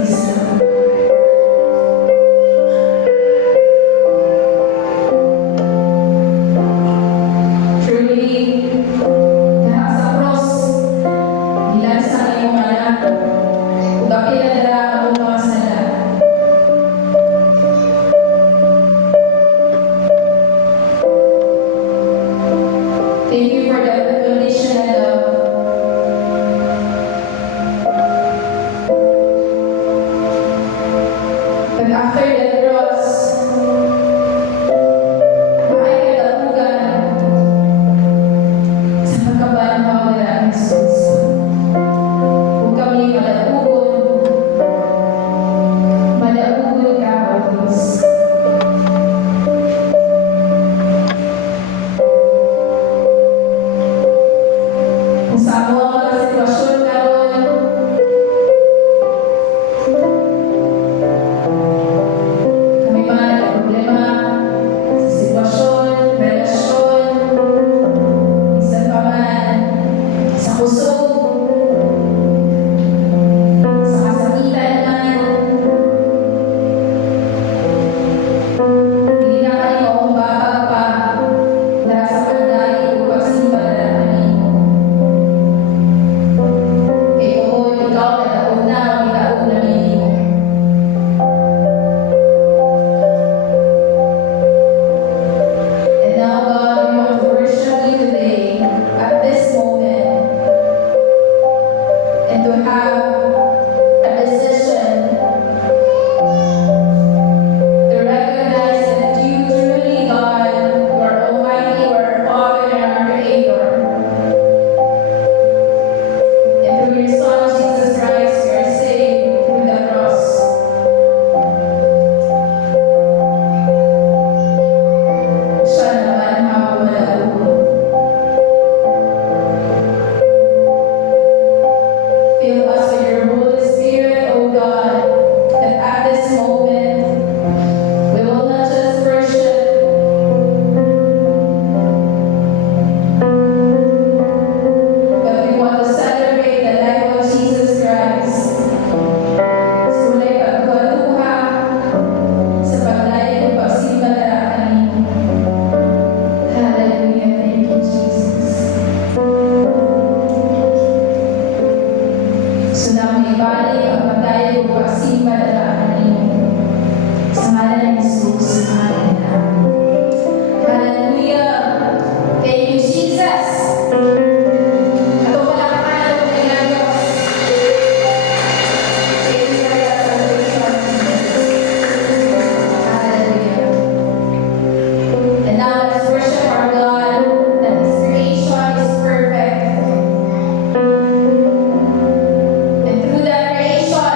wisdom. Truly, diha sa cross, gilansa ang imong anak, ug apil na dara ang imong mga sala. Thank you for the unconditional love. But after the cross, maay kadapugan sa pagkabanhaw nila ang Jesus. Kung kami malaugon ka, O Diyos. Kung sa amo ang mga sitwasyon karon, kami mga nagproblema sa sitwasyon, relasyon, minsan pa man sa kusog, sa kasakitan man, hindi na kayo kung babag pa dahil sa pagdahil o pagsimba na namin. Kaya kung ikaw na taon na o itaon na minimo. And now, God, we want to worship you today at this moment and to have a decision to recognize that you truly, God, you are Almighty, you are our Father and our Creator. And through your Son, Jesus Christ, we are saved through the cross. Siya naman ang malaugon. Fill us with your Holy Spirit, O God, that at this moment we will not just worship, but we want to celebrate the life of Jesus Christ. Sulay pagkuha sa paglayo ug pagsimba dara kanimo. Hallelujah. Thank you, Jesus. So na ibalik ang paglayo ug pagsimba dara kanimo. Sa ngalan ni Jesus. Amen. Hallelujah. Thank you, Jesus. Ato palakpakan ang kailan Diyos. Thank you for that celebration. Hallelujah. And now let's worship our God, that His creation is perfect. And through that creation,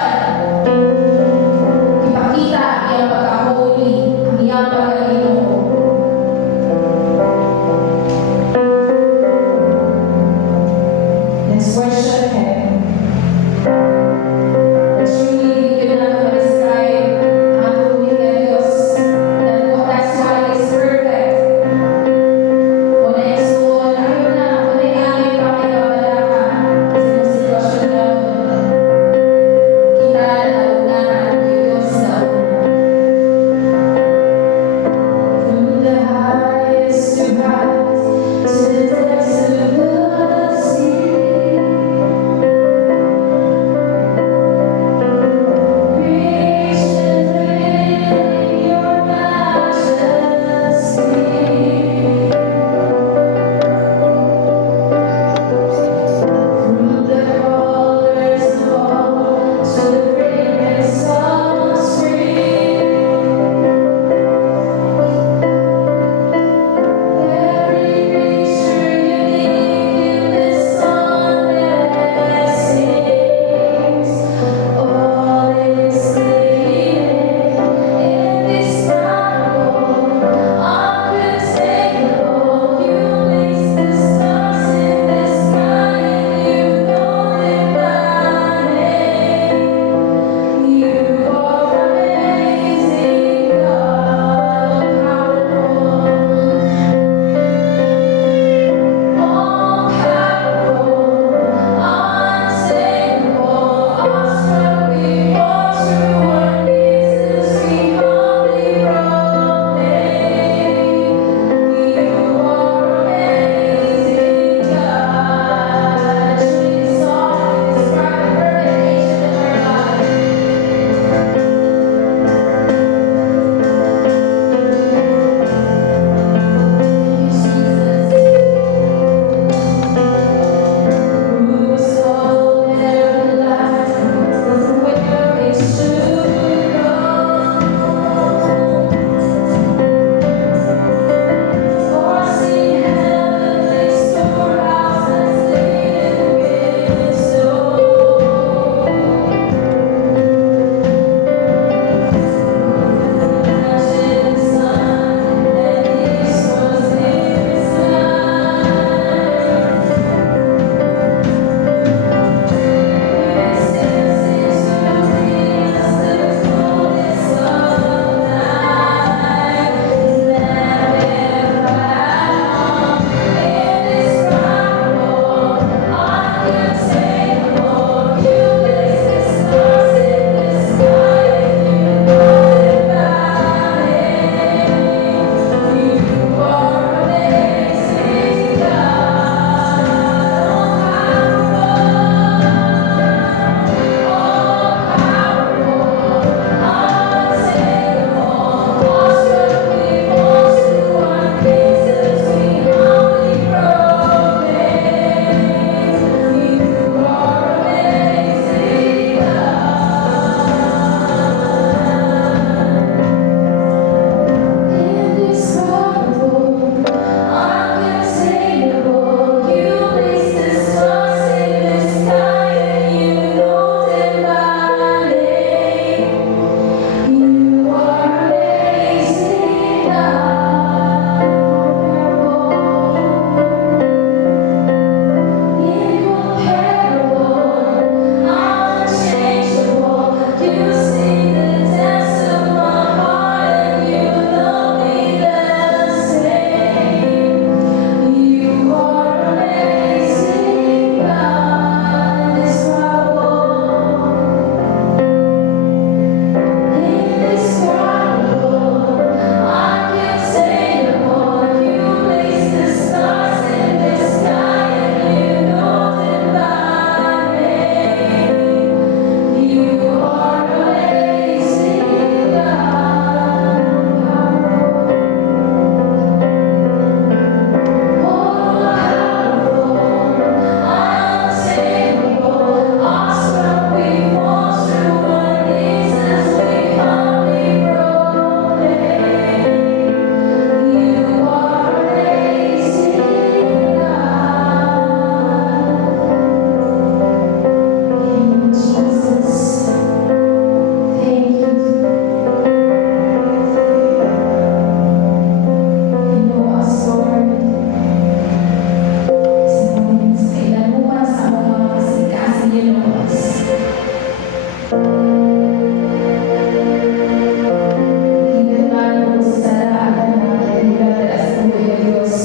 Hinirmahan mo si Sarah ang anak na nagdadala sa buhay ng Diyos.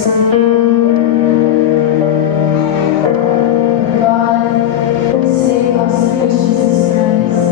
God, save us through Jesus Christ.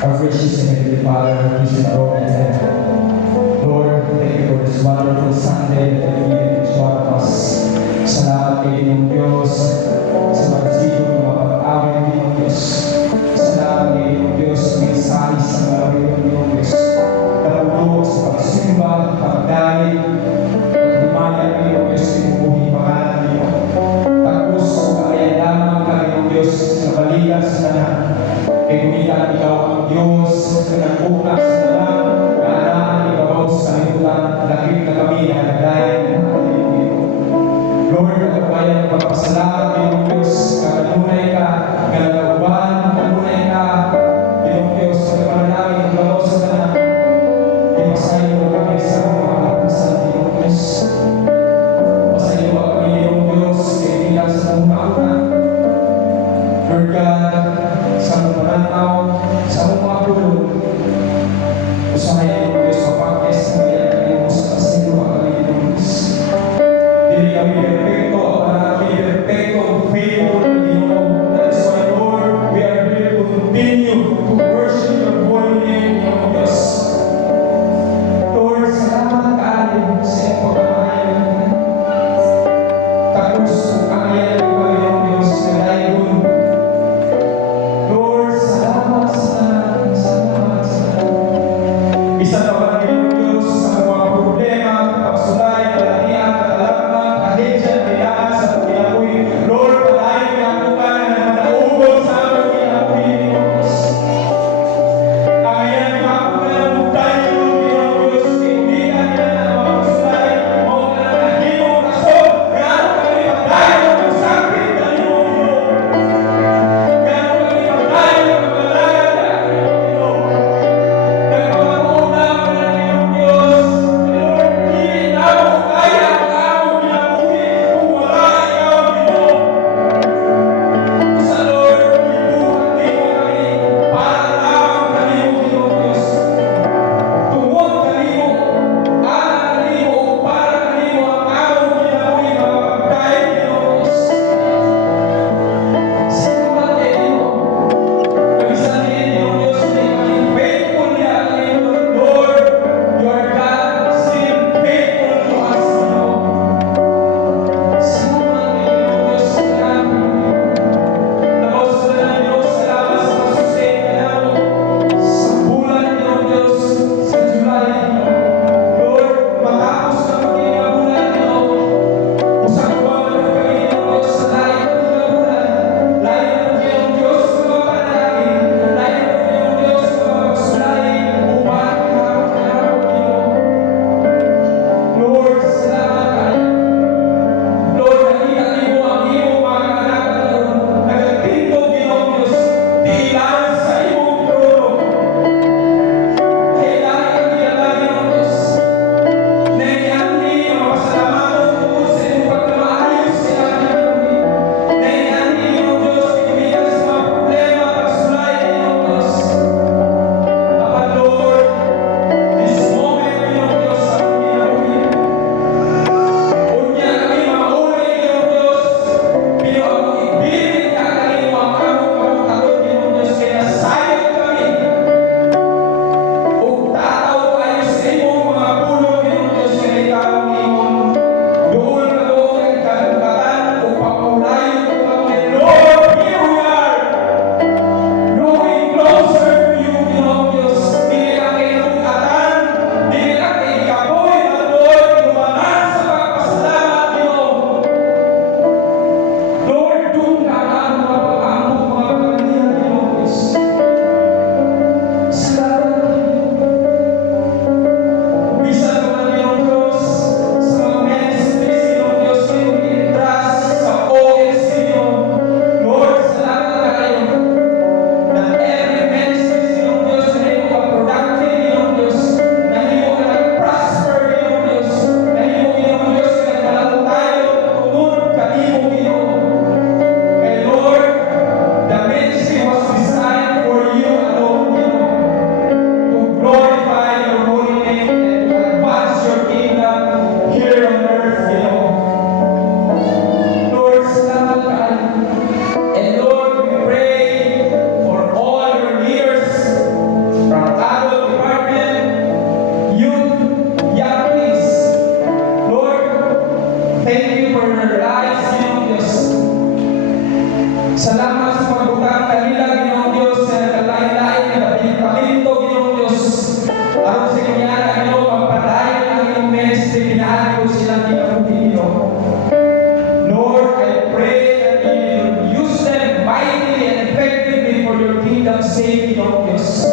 Our gracious and heavenly Father, who is enthroned in heaven. Lord, thank you for this wonderful Sunday that you gave each one of us. Salamat kay Panginoong Diyos sa magsigo ng mga pag-awin ng Panginoong Diyos. Salamat kay Panginoong Diyos sa mensahe sa malawin ng Panginoong Diyos. Napuno sa pagsimba, pagdahil, pagdumaya ng Panginoong Diyos sa ibubuhi pangalan ng Panginoon. Tapos, kaya lamang ka Panginoong Diyos sa balikan sa tanan. Kay kumitan ikaw ang Diyos na nag-ukas na lang kaanaan ibabaw sa kalimutan lakit na kami na nagdaya ng ating Panginoon. Lord, ako kaya magpasalamat Panginoong Diyos, kakanunay ka, kalagawan, kanunay ka, Panginoong Diyos, sa kapanalangin ng babaw sa tanan. Ipasayo mo kami sa mga katapusan, Panginoong Diyos. Pasayo mo kami, Panginoong Diyos, kay bilang sa mga Lord God, sa mga pananaw, sa mga pulong, usahayan mo Diyos mapakis na kaya mo sa kasilo ang kami Diyos. Dili kami perfecto, para kami perfecto, faithful na Ginoo. That is why, Lord, we are here to continue to worship your holy name, Ginoo Diyos. Lord, salamat kaalim sa iyong pagkakayan. Tapos, kakayan mo Ginoo Diyos, na dahil Lord, salamat Salamat sa pagbutang kanila, Ginoong Diyos, sa kalain-lain na pinagpaminto, Ginoong Diyos. Aron sa kanya, Ginoong, magpadayon ang iyong ministry, pinahan ko silang kinabuhi, Ginoong. Lord, I pray that you will use them mightily and effectively for your kingdom's sake, Ginoong Diyos.